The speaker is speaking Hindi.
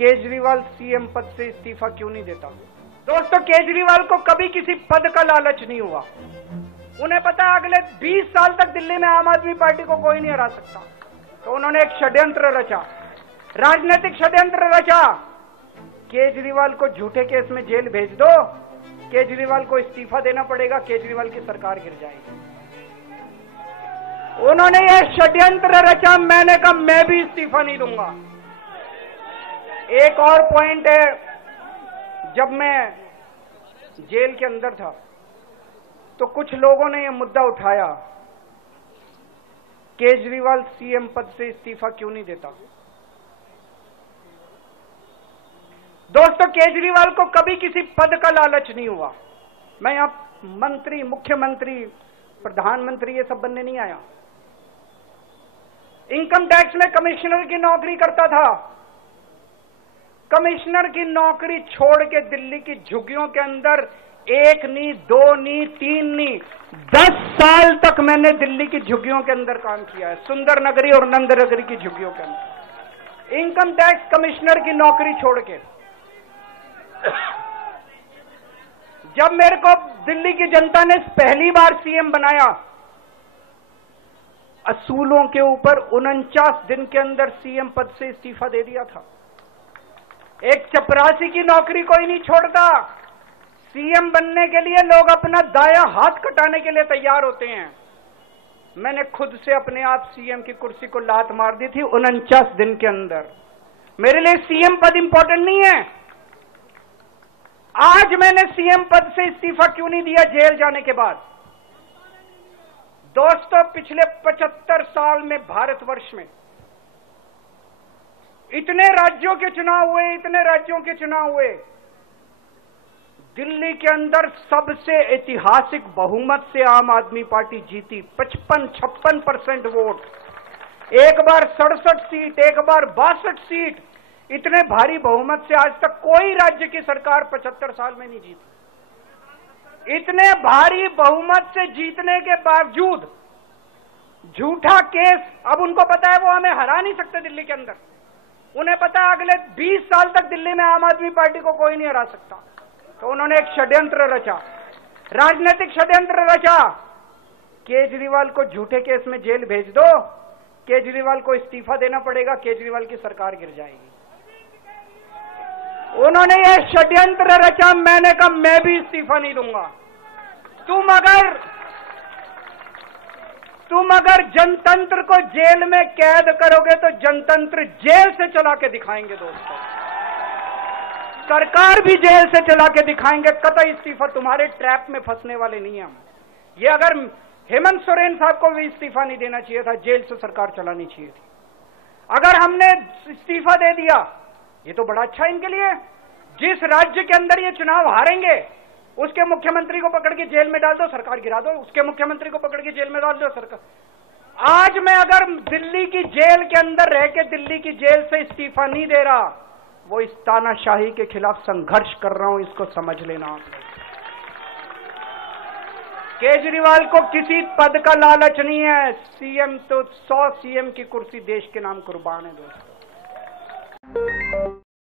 केजरीवाल सीएम पद से इस्तीफा क्यों नहीं देता? दोस्तों, केजरीवाल को कभी किसी पद का लालच नहीं हुआ। उन्हें पता है अगले 20 साल तक दिल्ली में आम आदमी पार्टी को कोई नहीं हरा सकता। तो उन्होंने एक षड्यंत्र रचा, राजनीतिक षड्यंत्र रचा। केजरीवाल को झूठे केस में जेल भेज दो, केजरीवाल को इस्तीफा देना पड़ेगा, केजरीवाल की सरकार गिर जाएगी। उन्होंने ये षड्यंत्र रचा। मैंने कहा मैं भी इस्तीफा नहीं दूंगा। एक और पॉइंट है, जब मैं जेल के अंदर था तो कुछ लोगों ने यह मुद्दा उठाया, केजरीवाल सीएम पद से इस्तीफा क्यों नहीं देता? दोस्तों, केजरीवाल को कभी किसी पद का लालच नहीं हुआ। मैं यहां मंत्री, मुख्यमंत्री, प्रधानमंत्री ये सब बनने नहीं आया। इनकम टैक्स में कमिश्नर की नौकरी करता था। कमिश्नर की नौकरी छोड़ के दिल्ली की झुग्गियों के अंदर 1 नहीं, 2 नहीं, 3 नहीं, 10 साल तक मैंने दिल्ली की झुग्गियों के अंदर काम किया है, सुंदर नगरी और नंद नगरी की झुग्गियों के अंदर, इनकम टैक्स कमिश्नर की नौकरी छोड़ के। जब मेरे को दिल्ली की जनता ने पहली बार सीएम बनाया, असूलों के ऊपर 49 दिन के अंदर सीएम पद से इस्तीफा दे दिया था। एक चपरासी की नौकरी कोई नहीं छोड़ता। सीएम बनने के लिए लोग अपना दायां हाथ कटाने के लिए तैयार होते हैं। मैंने खुद से अपने आप सीएम की कुर्सी को लात मार दी थी 49 दिन के अंदर। मेरे लिए सीएम पद इंपॉर्टेंट नहीं है। आज मैंने सीएम पद से इस्तीफा क्यों नहीं दिया जेल जाने के बाद? दोस्तों, पिछले 75 साल में भारतवर्ष में इतने राज्यों के चुनाव हुए, इतने राज्यों के चुनाव हुए, दिल्ली के अंदर सबसे ऐतिहासिक बहुमत से आम आदमी पार्टी जीती, 55-56% वोट। एक बार 67 सीट, एक बार 62 सीट। इतने भारी बहुमत से आज तक कोई राज्य की सरकार 75 साल में नहीं जीती। इतने भारी बहुमत से जीतने के बावजूद झूठा केस, अब उनको पता है वो हमें हरा नहीं सकते दिल्ली के अंदर। उन्हें पता है अगले 20 साल तक दिल्ली में आम आदमी पार्टी को कोई नहीं हरा सकता। तो उन्होंने एक षड्यंत्र रचा, राजनीतिक षड्यंत्र रचा। केजरीवाल को झूठे केस में जेल भेज दो, केजरीवाल को इस्तीफा देना पड़ेगा, केजरीवाल की सरकार गिर जाएगी। उन्होंने ये षड्यंत्र रचा। मैंने कहा मैं भी इस्तीफा नहीं दूंगा। तुम अगर जनतंत्र को जेल में कैद करोगे तो जनतंत्र जेल से चला के दिखाएंगे। दोस्तों, सरकार भी जेल से चला के दिखाएंगे। कतई इस्तीफा, तुम्हारे ट्रैप में फंसने वाले नहीं हम। ये अगर हेमंत सोरेन साहब को भी इस्तीफा नहीं देना चाहिए था, जेल से सरकार चलानी चाहिए थी। अगर हमने इस्तीफा दे दिया, ये तो बड़ा अच्छा इनके लिए। जिस राज्य के अंदर ये चुनाव हारेंगे उसके मुख्यमंत्री को पकड़ के जेल में डाल दो, सरकार गिरा दो। उसके मुख्यमंत्री को पकड़ के जेल में डाल दो, सरकार। आज मैं अगर दिल्ली की जेल के अंदर रह के दिल्ली की जेल से इस्तीफा नहीं दे रहा, वो इस तानाशाही के खिलाफ संघर्ष कर रहा हूं, इसको समझ लेना आप लोग। केजरीवाल को किसी पद का लालच नहीं है। सीएम तो 100 सीएम की कुर्सी देश के नाम कुर्बान है। दोस्तों,